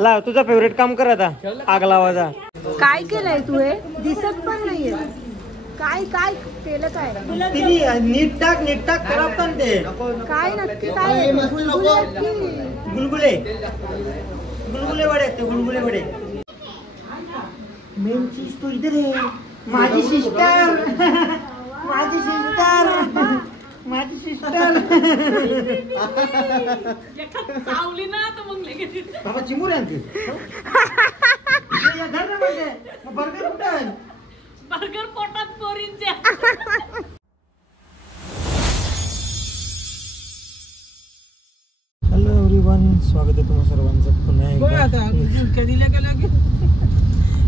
लाव तुझा फेवरेट काम कर आता, आग लावायचा. काय केलंय तू? हे दिसत पण नाहीये. काय काय केलं? काय नीट टाक खराब पण ते काय नक्की काय? गुलगुले वडे ते गुलगुले वडे. मेन चीज तो इधर है. माझी सिस्टर चावली ना तर मग लगेच बाबा चिमूर आहे बर्गर कुठे आहे? बर्गर पोटात पोरींच्या. हॅलो एव्हरीवन, स्वागत आहे तुम्हा सर्वांचं पुन्हा एकदा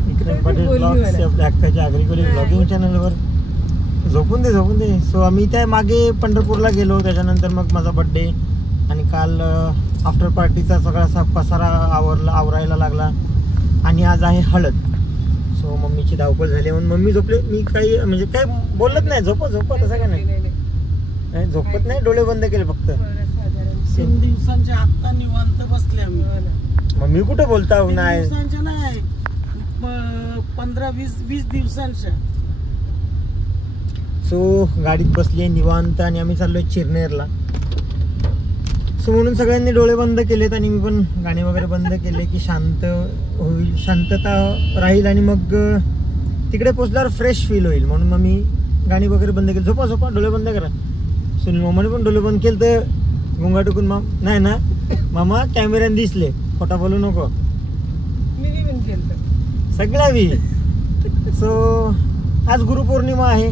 विक्रम पाटील ब्लॉग्स या आपल्या हक्काच्या आगरीकोली ब्लॉगिंग चॅनलवर. झोपून दे. सो आम्ही त्या मागे पंढरपूरला गेलो, त्याच्यानंतर मग माझा बड्डे आणि काल आफ्टर पार्टीचा सगळा पसारा आवरायला लागला आणि आज आहे हळद. सो मम्मीची धावपळ झाली म्हणून मम्मी झोपले. मी काही म्हणजे काय बोलत नाही, झोपत तसं काय नाही, झोपत नाही, डोळे बंद केले फक्त. 3 दिवसांच्या आत्ता निवांत बसले आम्ही. मम्मी कुठे बोलता? नाही 15-20 दिवसांच्या. सो गाडीत बसले निवांत आणि आम्ही चाललोय चिरनेरला. सो म्हणून सगळ्यांनी डोळे बंद केलेत आणि मी पण गाणी वगैरे बंद केले की शांत होईल, शांतता राहील आणि मग तिकडे पोचल्यावर फ्रेश फील होईल म्हणून मग मी गाणी वगैरे बंद केली. झोपा डोळे बंद करा. सुनील मामाने पण डोळे बंद केले तर गुंगा टुकून नाही ना मामा कॅमेऱ्याने दिसले, खोटा बोलू नको. सगळ्या बी. सो आज गुरुपौर्णिमा आहे,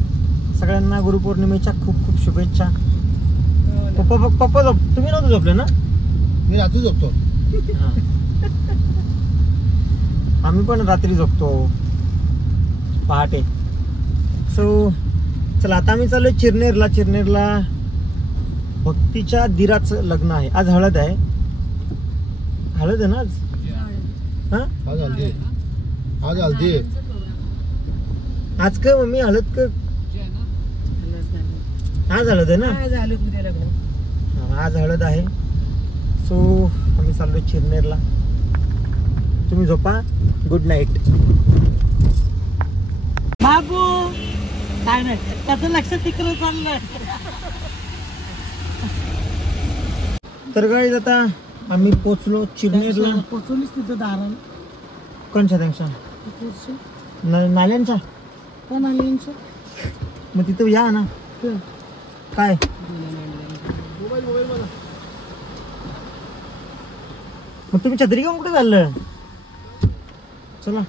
सगळ्यांना गुरुपौर्णिमेच्या खूप खूप शुभेच्छा. पप्पा तुम्ही नव्हतं झोपले ना? मी रात्री झोपतो. आम्ही पण रात्री झोपतो पहाटे. सो चला आता आम्ही चाललोय चिरनेरला. भक्तीच्या दिराचं लग्न आहे. आज हळद आहे ना आज. आज हल्दी आज काय मम्मी हळद का? आज हळद आहे ना? आज हळद आहे. सो आम्ही चाललोय चिरनेरला. तुम्ही झोपा. Good night. बाबू काय नाही, त्याचं लक्ष तिकडे चाललंय. तर गाईज आता आम्ही पोचलो चिरनेरला. पोचवलीच तिथं दाराला. कोणच्या त्यांच्या नाल्यांच्या? पण आली मग तिथं या ना. काय मग तुम्ही छत्री घेऊन कुठे चाललं? चला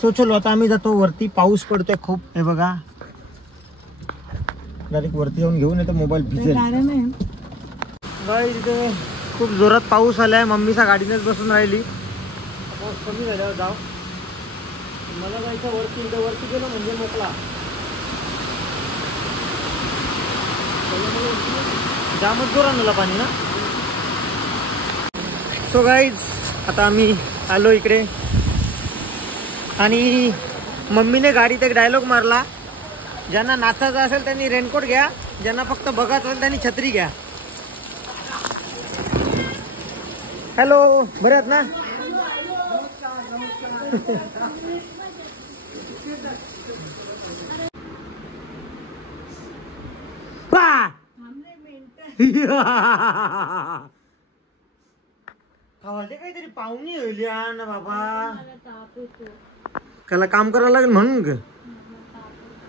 सो चलो आता आम्ही जातो वरती. पाऊस पडतोय खूप, हे बघा. डायरेक्ट वरती जाऊन घेऊन येतो, मोबाईल भिजेल. इथे खूप जोरात पाऊस आलाय. मम्मीचा गाडीनेच बसून राहिली. पाऊस कमी झाल्यावर जाऊ. मला जायचं वरती गेलो म्हणजे मोकळा. जामच जोरात आला पाणी ना. सो गाईज आता आम्ही आलो इकडे आणि मम्मीने गाडीत एक डायलॉग मारला, ज्यांना नाचायचं असेल त्यांनी रेनकोट घ्या, ज्यांना फक्त बघायचं असेल त्यांनी छत्री घ्या. हॅलो, बरे आहात ना? काहीतरी पाहुणी होईल ना बाबा. त्याला काम करायला लागेल म्हणून ग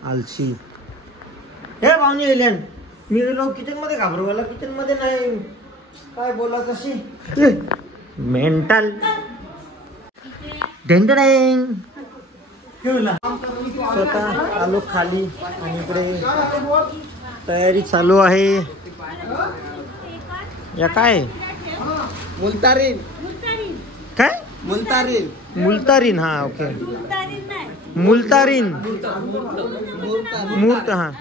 आलशी. हे पाहुणी होईल. मी किचन मध्ये घाबरवायला, किचन मध्ये नाही काय बोला तशी मेंटल डेंडरेंग. स्वतः आलो खाली आणि इकडे तयारी चालू आहे. या काय मुलतारीन. काय मुलतारीन? हा ओके. मुलतारीन मूर्त. हा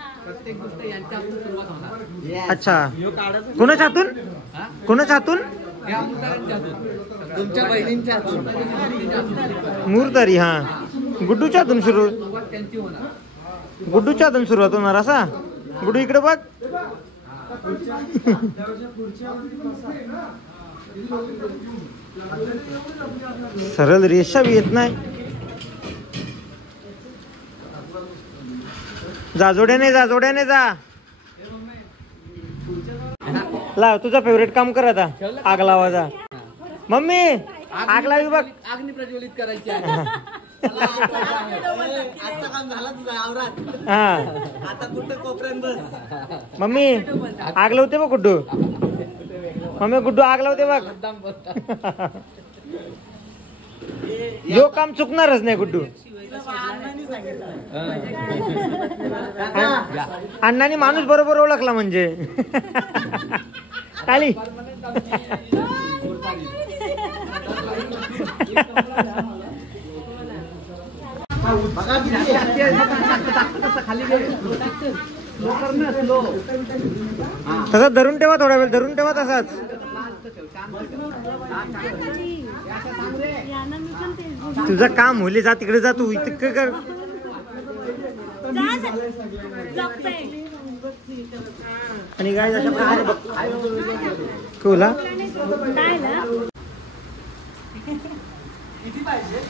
अच्छा. कोणाच्या हातून? तुमच्या बहिणींच्या हातून. मूर्तारी. हा गुड्डूच्या हातून सुरुवात होणार असा. गुड्डू इकडे बघ. सरळ रेषा बी येत नाही. जा जोड्याने जा. लाव तुझा फेवरेट काम कर आता. आग लावा जा. मम्मी आग लावी बघ. अग्नी प्रज्वलित करायची आहे. आजचा काम झाला तुझा आवरात. हा आता कुठं कोपऱ्यात बस. मम्मी आग लावते बघ गुड्डू. मम्मी गुड्डू आग लावते बघ. यो काम चुकणारच नाही गुड्डू. अण्णांनी माणूस बरोबर ओळखला म्हणजे. खाली तसा धरून ठेवा. थोडा वेळ धरून ठेवा तसाच. तुझं काम होले. जा तिकडे जा. तू इतकं कर. आणि काय अशा प्रकारे बघ कोला किती पाहिजे.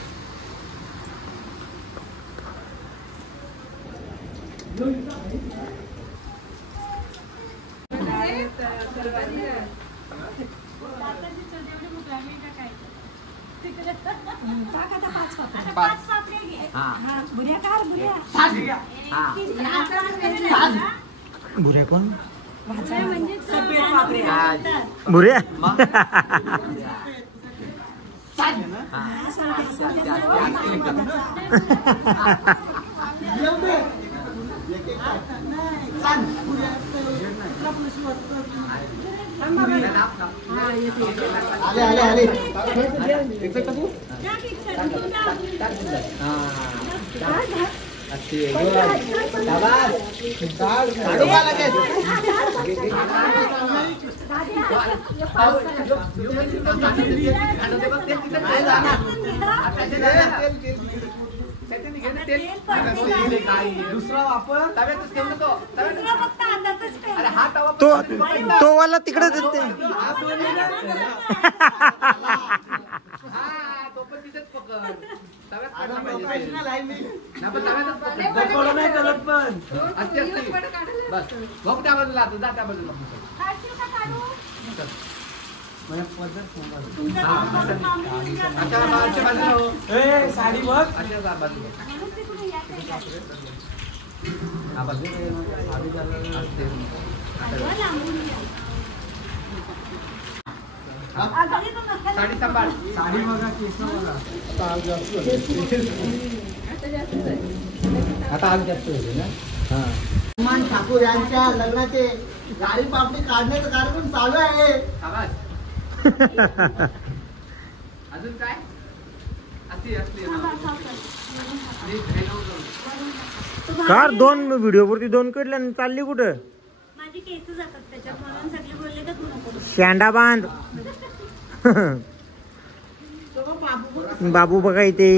बुऱ्या कोण बुऱ्या. आले दुसरा वापर. तो वाला तिकडे देते. साडी बघ. साडी सांभाळ. साडी बघा. केस बघा. आता आज जास्त होते ना. मान ठाकूर यांच्या लग्नाचे गाडी पापडी काढण्याचं कार्यक्रम चालू आहे. अजून काय कार 2 व्हिडिओ वरती 2 कडल्या चालली कुठं. माझी केस जातात त्याच्यात म्हणून सगळे बोलले का तू नको. शेंडा बांध. बाबू बघा इथे.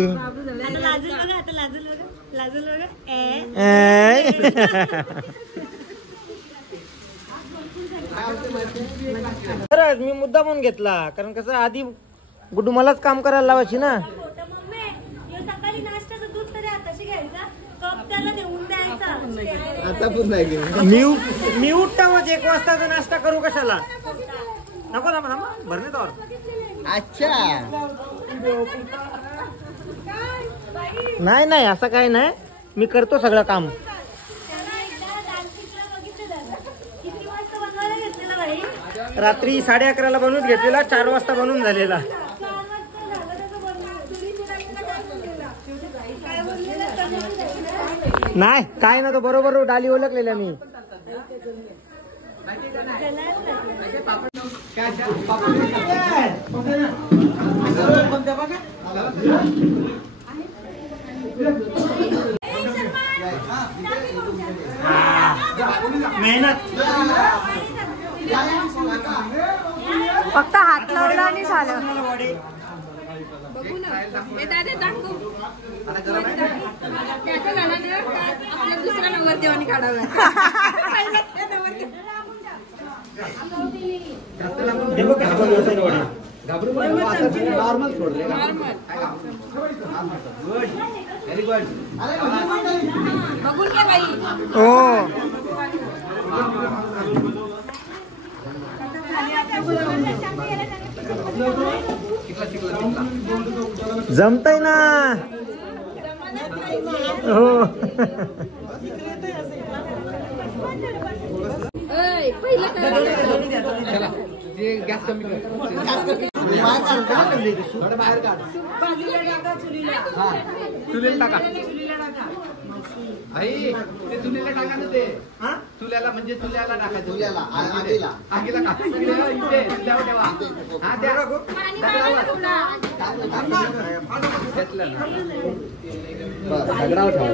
खरंच मी मुद्दा म्हणून घेतला. कारण कसं आधी गुड्डू मलाच काम करायला लावायची ना. सकाळी नाश्त्याचं दूध तरी आताशी घ्यायचा. कप त्याला नेऊन द्यायचा. आता पण नाही. मी उठतावच 1 वाजताचा नाश्ता करू कशाला. नको ना म्हणा भरणे तर. अच्छा नाही असं काही नाही. मी करतो सगळं काम. रात्री 11:30 बनवून घेतलेला. 4 वाजता बनवून झालेला. नाही काय ना तो बरोबर डाली ओळखलेल्या मी. मेहनत फक्त हात लावला आणि झालं. दुसरा नवरदेवानी काढावा. हे बघ नॉर्मल सोड रे. Good, very good. बघून घे बाई. हो जमतय ना. हो गॅस कमी कर. थोडं बाहेर काढ. चुलीला टाका. आई ते चुलीला टाका ना. ते चुल्याला म्हणजे चुल्याला टाकायचं. चुल्याला आगीला टाका. इथे चुल्यावर ठेवा. हा त्या घेतलं ना. बस दगडावर ठेवा.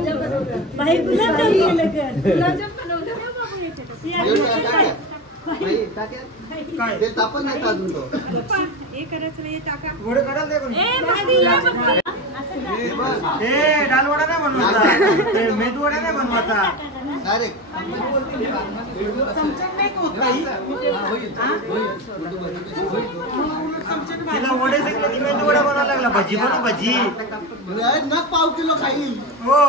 ते तापण नाही अजून तो. घोडे काढायला दे कोणी. डालवडा नाही बनवायचा. मेदूवडा नाही बनवायचा. डायरेक्ट तिला वडे सगळे मेदूवडा बनवायला लागला. भजी बनव भजी. न पाव किलो खाईल. हो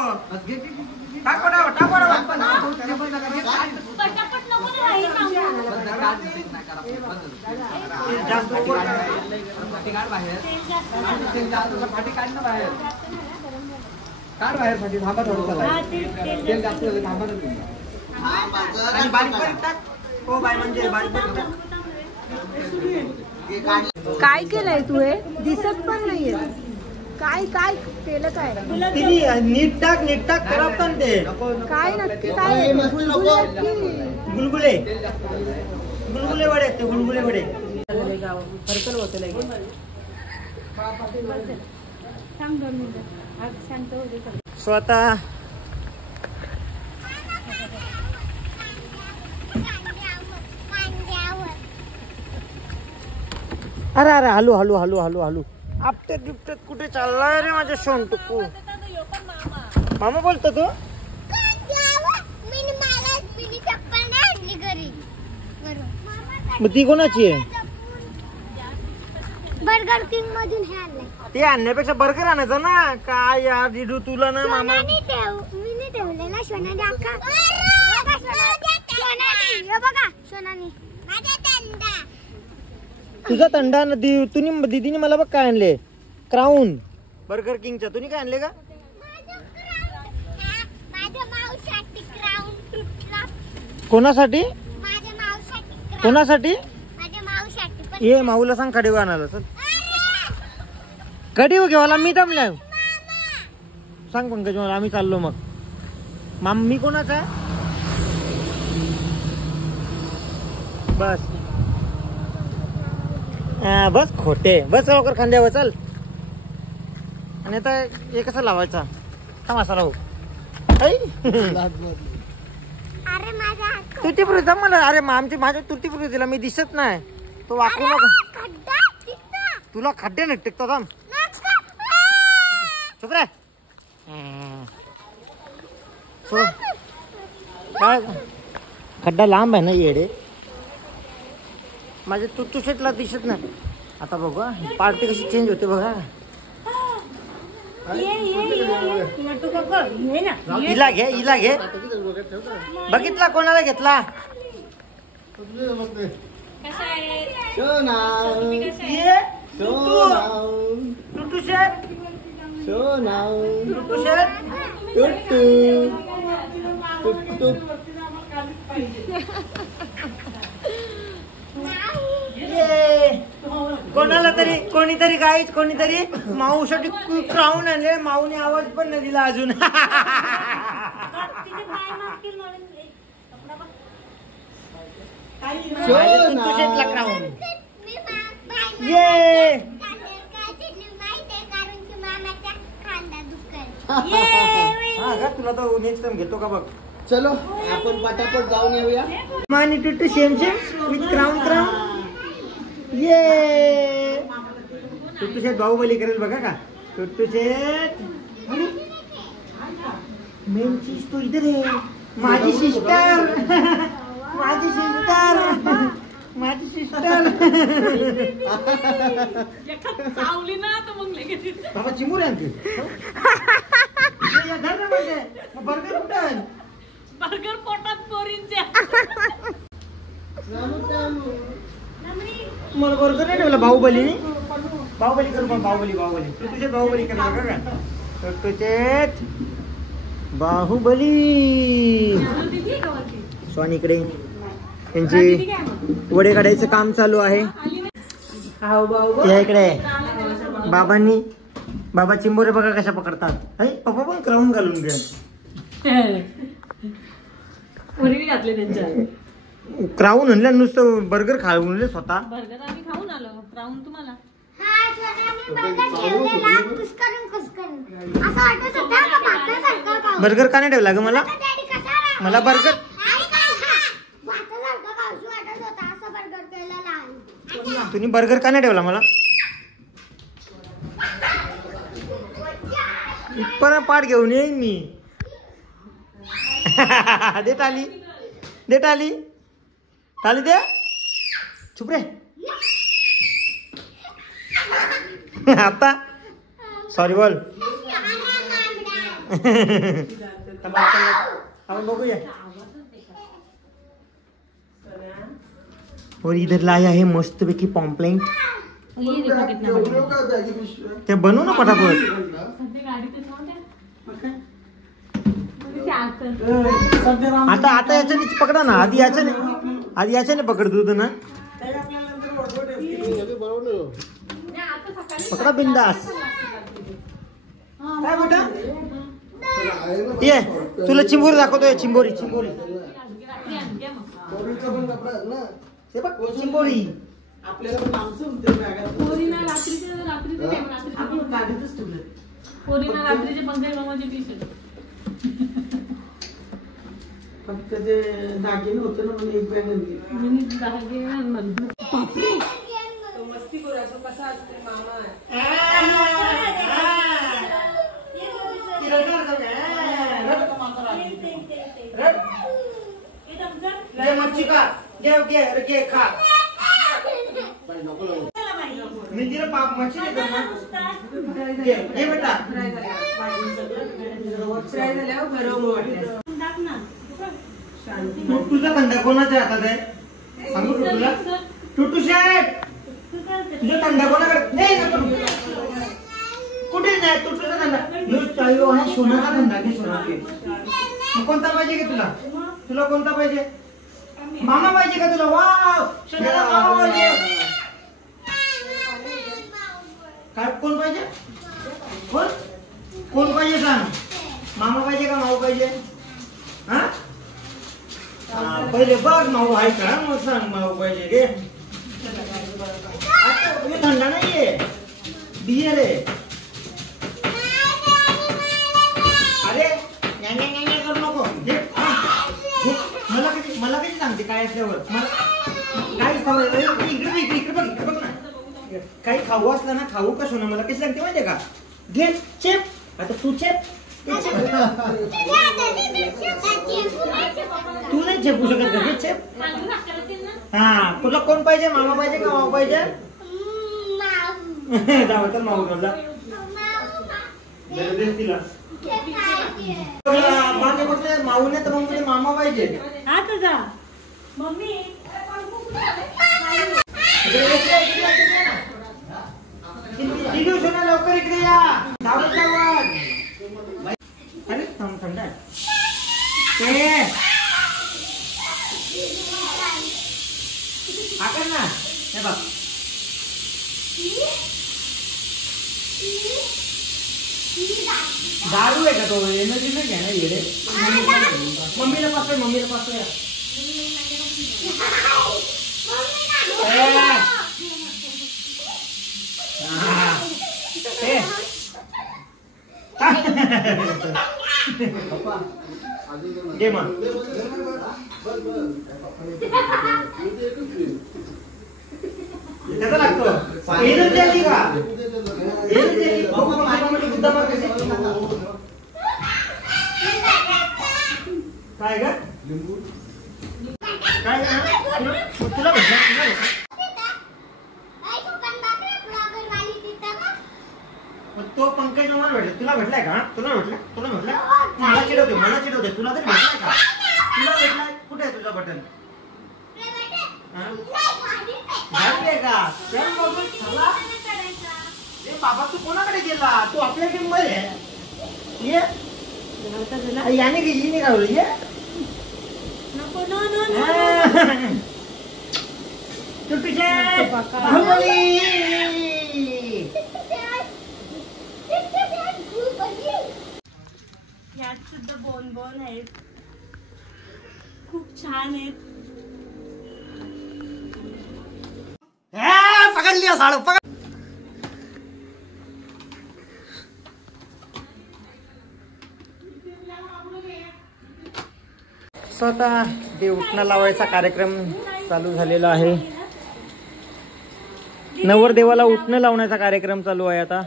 टाक वडा टाक वडा. जास्त फाटी काढ ना बाहेर. काढ बाहेर फाटी. थांबा थोडं. तेल जास्त थांबा ना. आणि बारीक बारीक टाक. हो बाय म्हणजे बारीक बारीक टाक. काय केलंय तू? हे दिसत पण नाहीये. काय काय केलं काय? तिने नीट टाक खराब पण ते. काय नक्की काय? गुलगुले गुलगुले वडे ते गुलगुले वडे. स्वतः अरे अरे हलू हलू हलू हलू हलू. आपटे बिपटे कुठे चाललाय रे माझ्या शोंटुकू. मामा बोलतो तू. मग ती कोणाची आहे? बर्गर किंग मधून हे आणलंय. ते आणण्यापेक्षा बर्गर आणायचं ना. काय यार डिडू तुला ना मामा. मी नाही ठेवलेला. सोनाने अक्का बघा. सोनाने तुझा तंडा ना. दीदीने मला बघ काय आणले. क्राऊन बर्गर किंगच्या. तुम्ही काय आणले का? माझ्या माऊसाठी क्राऊन तुटला. कोणासाठी? माझ्या माऊसाठी. कोणासाठी? माझ्या माऊसाठी. ये माऊला सांग कढीव आणायला. चल कढीव घेवाला. मी दमलाय. सांग पंकज मला. आम्ही चाललो मग. माम मी कोणाचा आहे? बस बस खोटे. बस लवकर खांद्यावर. चल. आणि आता हे कसं लावायचा तमाशा राहू. अरे माझा तुटी फ्रुटी जम मला. अरे आमची माझ्या तुटी फ्रुटीला मी दिसत नाही. तो वाकू नका. तुला खड्डे नाही टिकतो. थांब चुप रे. काय खड्डा लांब आहे ना येडे. माझ्या तुट्टू शेटला दिसत नाही. आता बघा पार्टी कशी चेंज होते बघा. हिला घे हिला घे. बघितला कोणाला घेतला? टुट्टू शेट. टुट्टू शेट. कोणाला तरी कोणीतरी गाईच कोणीतरी माऊसाठी क्राऊन आणले. माऊने आवाज पण नाही दिला अजून. क्राऊन ये. हा का तुला तर नेक्स्ट टाइम घेतो का बघ. चलो आपण पटापट जाऊन येऊया. मानी टुट्टू सेम विथ क्राऊन क्राऊन. ये टुट्टू शेट बाहुबली करेल बघा का. टुट्टू शेट मेन चीज तो इधर है. माझी सिस्टर. माझी सिस्टर. माझी सिस्टर चावली ना तर मग लगेच बाबा चिमूर आहे बर्गर कुठे आहे बर्गर पोटात पोरींच्या मला बर्गर नाही ठेवला बाहुबली करू पण बाहुबली तू तुझे बाहुबली कर का तुझे बाहुबली स्वानीकडे त्यांची वडे काढायचं काम चालू आहे या इकडे बाबा चिंबोरे बघा कशा पकडतात पप्पा पण क्राऊन घालून घ्या घातले त्यांच्या क्राऊन म्हणलं नुसतं बर्गर खाऊन स्वतः बर्गर आम्ही खाऊन आलो क्राऊन तुम्हाला बर्गर का नाही ठेवला ग मला बर्गर तुम्ही बर्गर का नाही ठेवला मला इथपर्यंत पाठ घेऊन येईन मी देत आली दे चुप रे आता सॉरी बोल आपण बघूया और इधर लाया है मस्त पैकी पॉम्पलेट ते बनवू ना पटापट आता याच्याने पकडा ना आधी याच्याने पकडतो होतं ना पकडा बिंदास काय बेटा ये तुला चिंबोरी दाखवतोय चिंबोरी चिंबोरी रात्रीचे फक्त ते दागिने होते ना मस्ती करू असं कसा असते मामा मच्छी का घे खा मी तिला पाप मच्छी नाही करणार घे बेटा तुझा धंदा कोणाच्या हातात आहे सांगू तुला टुटू शेट तुझा धंदा कोणाकडे नाही कुठे नाही टुटूचा धंदा चालू आहे सोनाचा धंदा घे सोना कोणता पाहिजे का तुला कोणता पाहिजे मामा पाहिजे का तुला वाव सोन्याचा मामा पाहिजे काय कोण पाहिजे कोण पाहिजे सांग मामा पाहिजे का माऊ पाहिजे हा पहिले बघ माऊ आहे का मग सांग माऊ पाहिजे रे आता थंडा नाहीये बियर आहे अरे करू नको मला कशी सांगते काय असल्यावर मला काय इकडे बघ ना काही खाऊ असलं ना खाऊ का सोना मला कशी सांगते माहितीये का घे चेप आता तू चेप तू नाही चेपू शकत घे चेप हा तुला कोण पाहिजे मामा पाहिजे का माऊ पाहिजे जाऊ तर माऊ जा तिला मागे पडते माऊ नाही तर मग मामा पाहिजे मम्मी लवकर इकडे या अरे थंड आहे आकर ना हे बघ दारू आहे का तो एनर्जी नाही घ्या ना येडे मम्मीला पाहतोय दे मग त्याचा लागतो एनर्जी आली का काय का काय तुला भेटला तो पंकज मला भेटला. तुला भेटलाय का? तुला भेटला मला चिडवते तुला तरी भेटलाय का? तुला भेटलाय? कुठे आहे तुझा बटन? बाबा तू कोणाकडे गेला? तू आपल्या टीम मध्ये ये याने गेली नाही गावलं ये यात सुद्धा बोन आहेत, खूप छान आहेत. पकडली साड पकड. स्वतः ते उठणं लावायचा कार्यक्रम चालू झालेला आहे. नवरदेवाला उठणं लावण्याचा कार्यक्रम चालू आहे आता.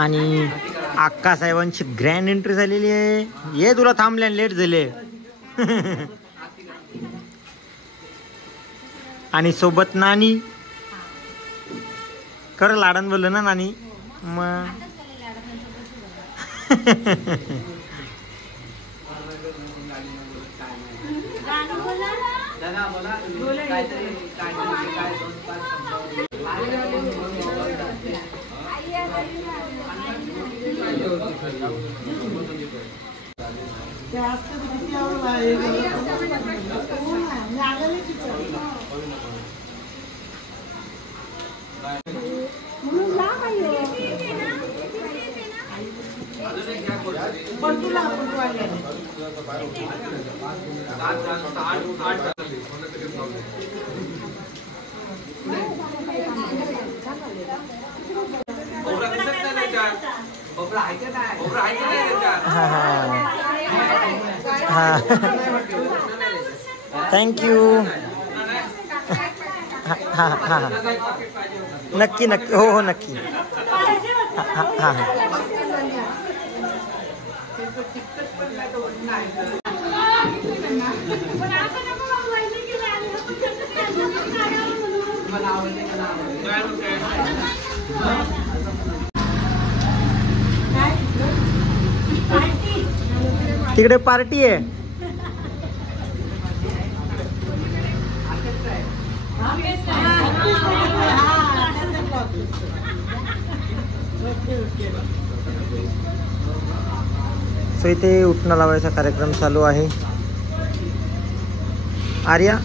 आणि अक्का साहेबांची ग्रँड एंट्री झालेली आहे. ये तुला थांबल्या लेट झाले. आणि सोबत नानी खरं लाडन बोललं ना नानी मग. थँक्यू. नक्की नक्की हो हो नक्की. हा तिकडे पार्टी आहे. सो इथे उठणं लावायचा कार्यक्रम चालू आहे. आर्या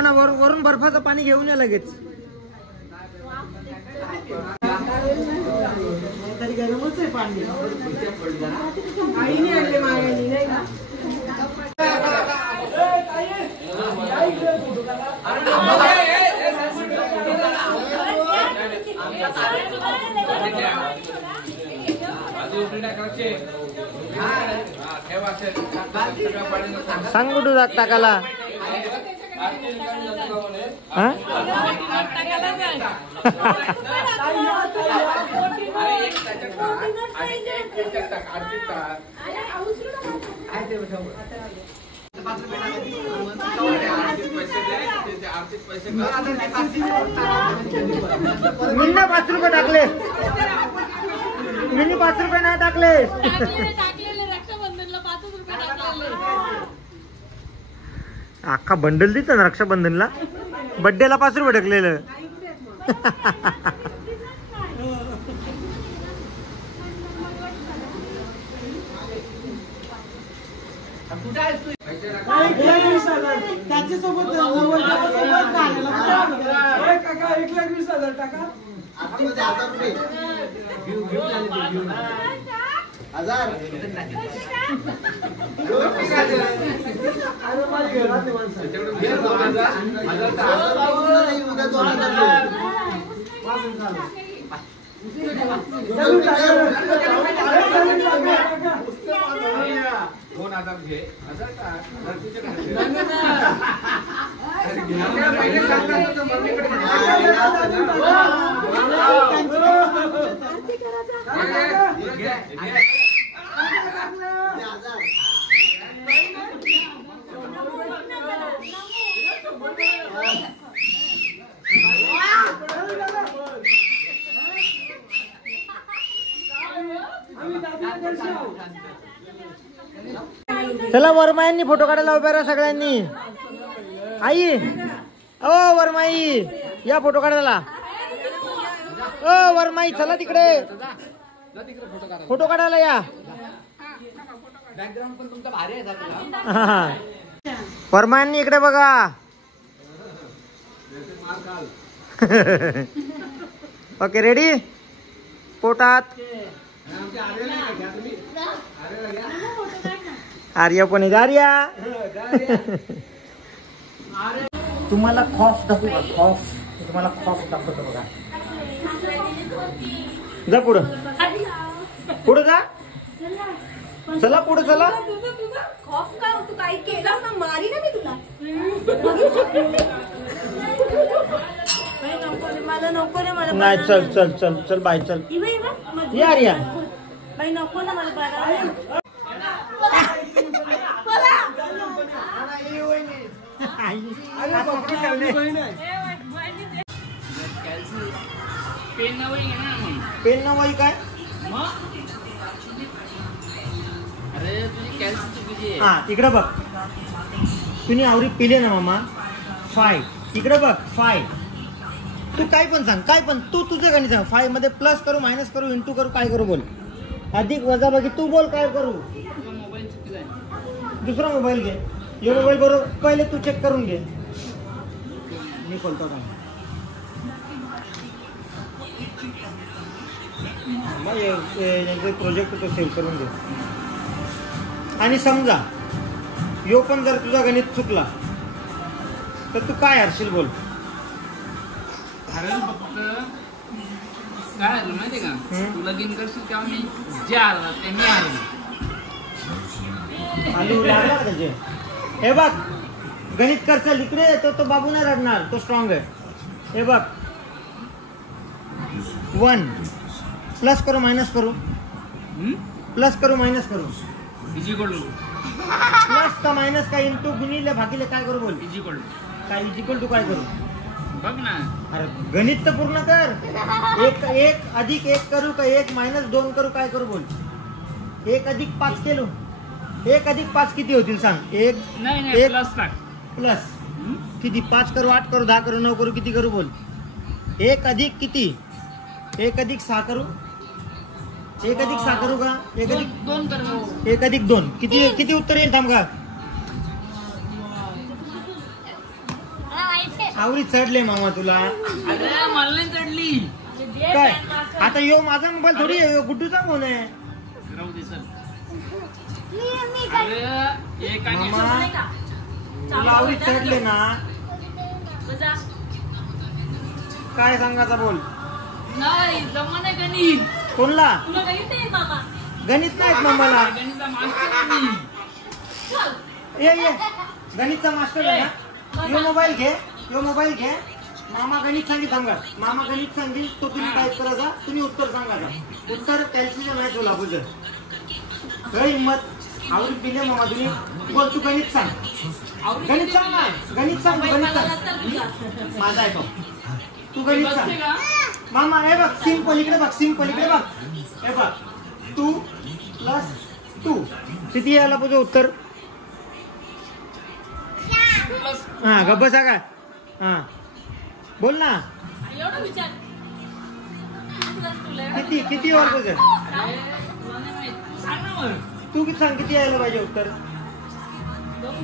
ना वरून बर्फाचं पाणी घेऊन या लगेच. तरी गरमच आहे पाणी. आईने आणले मायानी नाही का. सांग कुठं जात टाकाला. मीना 5 रुपये टाकले. मीनी 5 रुपये नाही टाकले. अख्खा बंडल दिसत ना रक्षाबंधनला. बड्डेला 5 रुपये टाकलेलं. त्याच्यासोबत 1,20,000 टाका. चला वरमाईंनी फोटो काढायला उभ्या राहा सगळ्यांनी. आई ओ वरमाई या फोटो काढायला. ओ वरमाई चला तिकडे फोटो काढायला या. बॅकग्राऊंड पण तुमचा भारी आहे. वरमाईंनी इकडे बघा. Okay ready. पोटात आर्या पण आहे. आर्या तुम्हाला खॉफ दाखवू का? खॉफ तुम्हाला खॉफ दाखवतो बघा. जा पुढं पुढं जा. चला पुढं चला. खॉफ का तू काही केलास ना मारी ना मी तुला. मला नको रे. मला नाही चल चल चल चल बाय चल. ये आर्या. बाई नको ना मला बाळा. पेन ना वही काय? हा इकडे बघ. तुम्ही आवरी पिले ना मामा. 5 इकडे बघ. 5 तू काय पण सांग. काय पण तू तुझं गणित सांग. 5 मध्ये प्लस करू मायनस करू इंटू करू काय करू बोल. अधिक वजा बाकी तू बोल काय करू. दुसरा मोबाईल घे. यो मोबाईल बरोबर पहिले तू चेक करून घे. मी खोलतो का प्रोजेक्ट तो सेव्ह करून घे. आणि समजा यो पण जर तुझा गणित चुकला तर तू काय हरशील बोल. कारण फक्त काय झालं माहितीये का? तू लगीन करशील तेव्हा मी जे हरला ते मी हरलो. त्याचे हे बघ गणित करचल इकडे. तो बाबू नाही रडणार. तो स्ट्रॉंग आहे. हे बघ 1 प्लस करू मायनस करू. प्लस करू मायनस करू. इजिकल प्लस का मायनस का इंटू गुणिले भागिले काय करू बोल. इजिकल काय इजिकल टू काय करू बघ ना. अरे गणित तर पूर्ण कर. 1 अधिक 1 करू का 1 मायनस 2 करू काय करू बोल. 1 अधिक 5 केलो. 1 अधिक 5 किती होतील सांग. 1 नाही प्लस टाक. प्लस किती 5 करू 8 करू 10 करू 9 करू किती करू बोल. 1 अधिक किती 1 अधिक 6 करू. 1 अधिक 6 करू का. 1 अधिक 2 कर. 1 अधिक 2 किती किती उत्तर येईल थांब का. आवरी चढले मामा तुला. अरे मला नाही चढली. काय आता यो माझा मोबाईल थोडी आहे. गुड्डूचा फोन आहे. राहू दे चल. मामा तुला आवरी चढले ना. काय सांगायचा बोल. नाही जमा नाही गणित. कोणला गणित नाहीत मामाला. गणितचा मास्टर मी. ये गणितचा मास्टर आहे ना. यो मोबाईल घे. यो मोबाईल घे. मामा गणित सांगितलं सांगा. मामा गणित सांगेल तो तुम्ही टाईप करायचा. तुम्ही उत्तर सांगायचा. उत्तर कॅल्क्युलेशन नाही तुला बुझ. हिम्मत आवडीत पिले मामा तुम्ही बोल. तू गणित सांग. गणित सांग ना. गणित सांग. गणित सांग. माझा ऐकव. तू गणित सांग मामा. हे बघ सिंपल इकडे बघ. सिंपल इकडे बघ. हे बघ 2 + 2 किती यायला पाहिजे उत्तर? हा गप्प बसा का. हा बोल ना. किती किती यायला पाहिजे? तू किती सांग किती यायला पाहिजे उत्तर? 2 +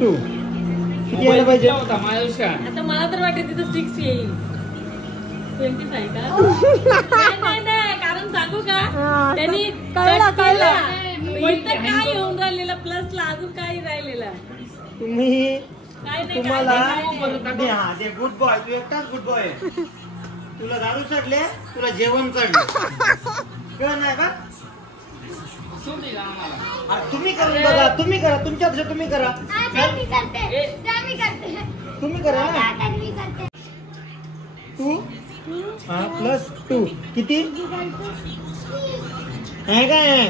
2 किती यायला पाहिजे? होता माझ्या. आता मला तर वाटत तिथं 6 येईल. 25 का? नाही कारण सांगू का त्यांनी कळलं काय येऊन राहिलेलं प्लसला अजून काही राहिलेलं तुम्ही काय नाही. तुम्हाला ते गुड बॉय. तू एकटाच गुड बॉय आहे. तुला दारू चढले, तुला जेवण चढले. कळ नाही का? तुम्ही करून बघा. तुम्ही करा. तुमच्यापेक्षा तुम्ही करा. तुम्ही करा ना. 2 + 2 किती आहे काय?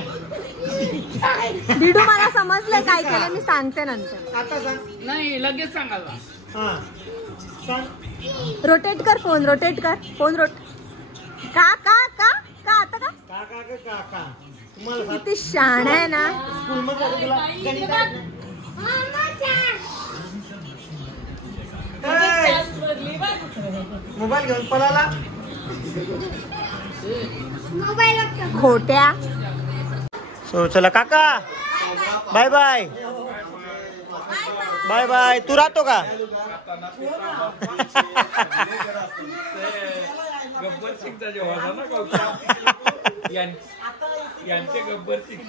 बिडू मला समजलं काय केलं मी सांगते नंतर. आता सांग. नाही लगेच सांगायला. हा सांग. रोटेट कर फोन. रोटेट कर फोन. का का का का आता का काका तुम्हाला सांग. किती शाण आहे ना. स्कूलमध्ये तुला गणित आहे ना? मोबाईल घेऊन पळाला. खोट्या. सो चला काका बाय बाय. Bye bye. तू राहतो का? गब्बर सिंगचा जेव्हा होता ना यांचे गब्बर सिंग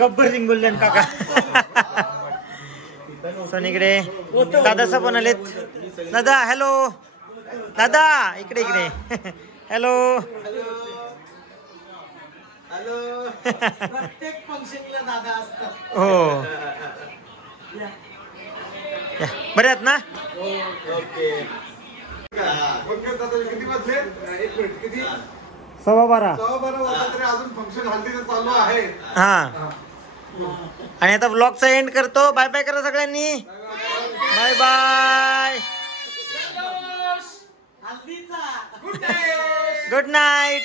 गब्बर सिंग बोलले काका. सोनीकडे दादासा पण आलेत. दादा हॅलो. दादा इकडे इकडे. हॅलो. प्रत्येक फंक्शनला दादा असतात. हो बरे आहेत ना? किती वाजले? 12:15. 12 वाजता तरी अजून फंक्शन हल्दीचं चालू आहे. हा आणि आता ब्लॉगचा एंड करतो. बाय बाय करा सगळ्यांनी. Bye bye. Good night.